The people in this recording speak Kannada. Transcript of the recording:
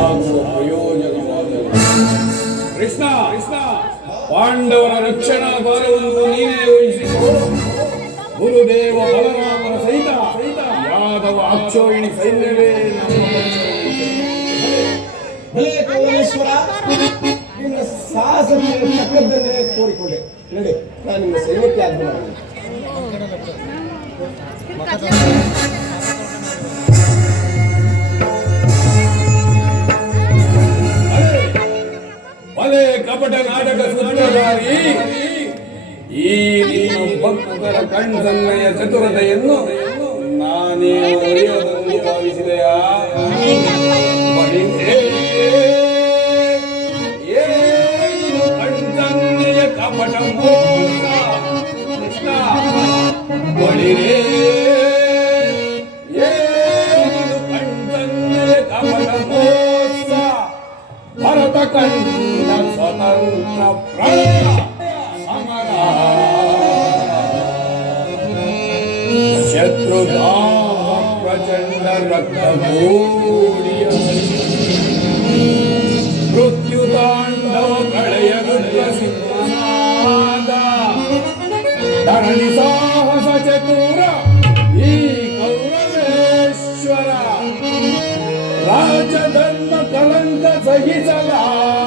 ಆಗುವ ಪ್ರಯೋಜನವಾದದ್ದು. ಕೃಷ್ಣ ಪಾಂಡವರ ರಕ್ಷಣಾ ಭಾರವನ್ನು ನೀನೇ ವಹಿಸಿಕೊ. ಗುರುದೇವ ಬಲರಾಮನ ಸಹಿತ ಯಾದವ ಅಕ್ಷೋಹಿಣಿ ಸೈನ್ಯವೇ ನಿನ್ನ ಸಾಹಸಕ್ಕೆ ತಕ್ಕದ್ದನ್ನೇ ಕೋರಿಕೊಂಡೆ. ನಡೆ, ನಾನು ನಿಮ್ಮ ಸೈನ್ಯಕ್ಕೆ ಆಜ್ಞೆ ಮಾಡಿದೆ. ಬಲೆ ಕಪಟ ನಾಟಕ ಸೂತ್ರಧಾರಿ, ಈ ನಿನ್ನ ಭಕ್ತರ ಕಣ್ಸನ್ನೆಯ ಚತುರತೆಯನ್ನು ನಾನೇ ಅರಿಯೋದನ್ನು ಭಾವಿಸಿದೆಯಾ? ಕಣ್ಸನ್ನೆಯ ಕಪಟ ಮೋಸ ಕೃಷ್ಣ ಬಳಿರೇ, ಕಣ್ಸನ್ನೆಯ ಕಪಟ ಮೋಸ ಭರತ ಕಂಡ ಸ್ವತಂತ್ರ ಪ್ರಣಯ ಸಮರ ಶತ್ರುಧಾಮ ಪ್ರಚಂಡ ರಕ್ತಮೂಡಿಯ ಮೃತ್ಯುತಾಂಡವ ಪ್ರಳಯ ಸಿಂಹನಾದ ಧರಣಿ ಸಾಹಸ ಚತುರ ಈ ಕೌರವೇಶ್ವರ ರಾಜಧರ್ಮ ಕಲಂಕ ಸಹಿಸಲಾರ